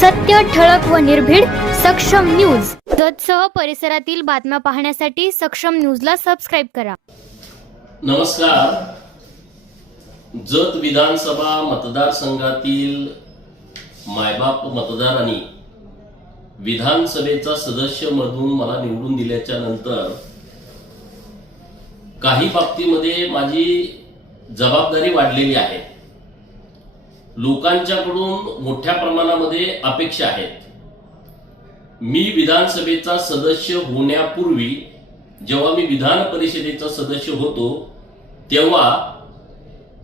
सत्य, ठळक व निर्भीड सक्षम न्यूज। जतसह परिसरातील बातम्या पाहण्यासाठी सक्षम न्यूजला सबस्क्राइब करा। नमस्कार। जत विधानसभा मतदारसंघातील मायबाप मतदारांनी विधानसभेचा सदस्य म्हणून मला निवडून दिल्याच्या नंतर काही बाबतीमध्ये माझी जबाबदारी वाढलेली आहे। लोकांच्याकडून मोठ्या प्रमाणामध्ये अपेक्षा आहेत। मी विधानसभेचा सदस्य होण्यापूर्वी जेव्हा मी विधान परिषदेचा सदस्य होतो तेव्हा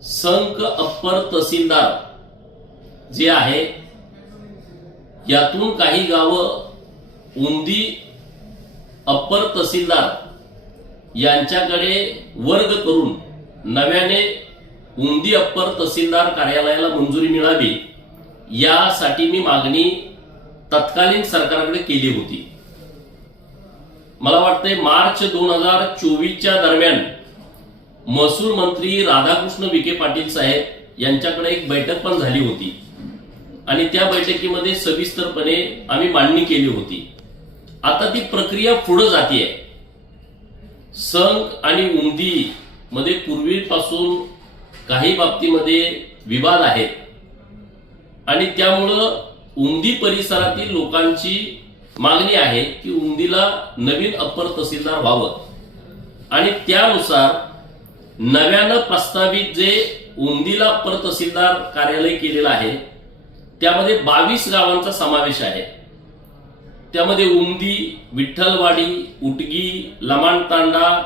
संक अप्पर तहसीलदार जे आहे यातून काही गावं उंदी अप्पर तहसीलदार यांच्याकडे वर्ग करून नव्याने उंदी अप्पर तहसीलदार कार्यालयाला मंजुरी मिळावी यासाठी मी मागणी तत्कालीन सरकारकडे केली होती। मला वाटते मार्च 2024च्या दरम्यान महसूल मंत्री राधाकृष्ण विखे पाटील साहेब यांच्याकडे एक बैठक पण झाली होती आणि त्या बैठकीमध्ये सविस्तरपणे आम्ही मांडणी केली होती। आता ती प्रक्रिया पुढे जाते। संक आणि उंदी मध्ये पूर्वीपासून काही बाबतीमध्ये विवाद आहेत आणि त्यामुळं उंदी परिसरातील लोकांची मागणी आहे की उंदीला नवीन अप्पर तहसीलदार व्हावं आणि त्यानुसार नव्यानं प्रस्तावित जे उंदीला अप्पर तहसीलदार कार्यालय केलेलं आहे त्यामध्ये 22 गावांचा समावेश आहे। त्यामध्ये उंदी, विठ्ठलवाडी, उटगी, लमाणतांडा,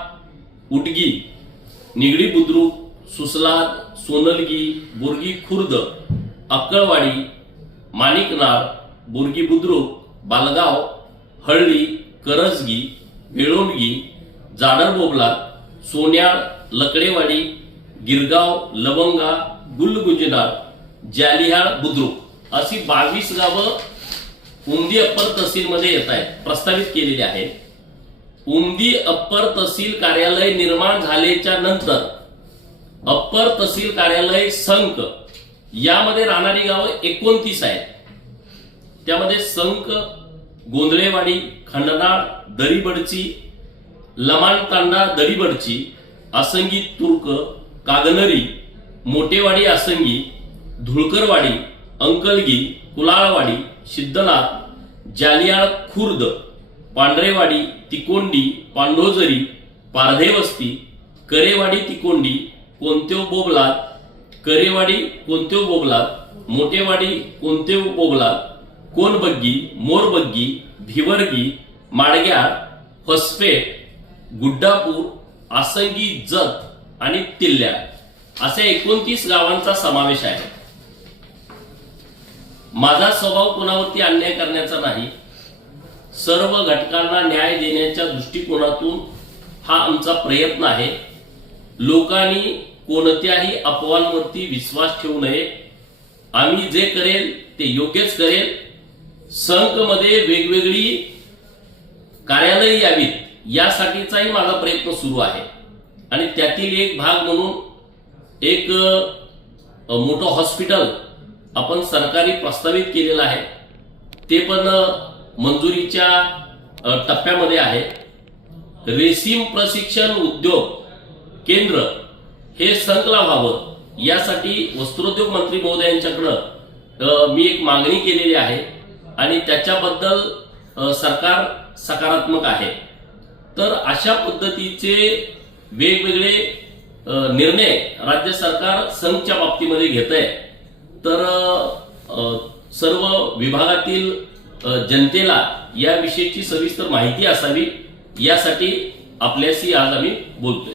उटगी, निगडी बुद्रुक, सुसलाद, सोनलगी, बुर्गी खुर्द, अक्कळवाडी, माणिकनाळ, बुर्गी बुद्रुक, बालगाव, हळली, करजगी, वेळोंडगी, जाडर बोबला, सोन्याळ, लकडेवाडी, गिरगाव, लवंगा, गुलगुंजनाळ, जालिहाळ बुद्रुक अशी 22 गावं उंदी अप्पर तहसील मध्ये येत आहेत, प्रस्तावित केलेले आहेत। उंदी अप्पर तहसील कार्यालय निर्माण झाल्याच्या नंतर अप्पर तहसील कार्यालय संक यामध्ये राहणारी गावं 29 आहेत। त्यामध्ये संक, गोंधळेवाडी, खंडनाळ, दरीबडची, लमाणतांडा दरीबडची, आसंगी तुर्क, कागनरी, मोटेवाडी आसंगी, धुळकरवाडी, अंकलगी, कुलाळवाडी, सिद्धनाथ, जालियाळ खुर्द, पांढरेवाडी, तिकोंडी, पांडोजरी, पारधेवस्ती, करेवाडी तिकोंडी, कोणतेव बोबलाद, करेवाडी कोणतेव बोबलाद, मोटेवाडी कोणतेव बोबलाद, कोनबग्गी, मोरबग्गी, भिवरगी, माडग्याळ, फसफेट, गुड्डापूर, आसंगी, जत आणि तिल्ल्या असे 29 गावांचा समावेश आहे। माझा स्वभाव कोणावरती अन्याय करण्याचा नाही, सर्व घटकांना न्याय देण्याच्या दृष्टिकोनातून हा आमचा प्रयत्न आहे। लोकांनी कोणत्याही अफवांवरती विश्वास ठेवू नये। आम्ही जे करेल ते योग्यच करेल। संक मध्ये वेगवेगळी कार्यालय यावीत यासाठीचाही माझा प्रयत्न सुरू आहे आणि त्यातील एक भाग म्हणून एक मोठं हॉस्पिटल आपण सरकारी प्रस्तावित केलेलं आहे, ते पण मंजुरीच्या टप्प्यामध्ये आहे। रेशीम प्रशिक्षण उद्योग केंद्र हे संकला व्हावं यासाठी वस्त्रोद्योग मंत्री महोदयांच्याकडे मी एक मागणी केलेली आहे आणि त्याच्याबद्दल सरकार सकारात्मक आहे। तर अशा पद्धतीचे वेगवेगळे निर्णय राज्य सरकार संघच्या बाबतीमध्ये घेत आहे। तर सर्व विभागातील जनतेला याविषयीची सविस्तर माहिती असावी यासाठी आपल्याशी आज आम्ही बोलतोय।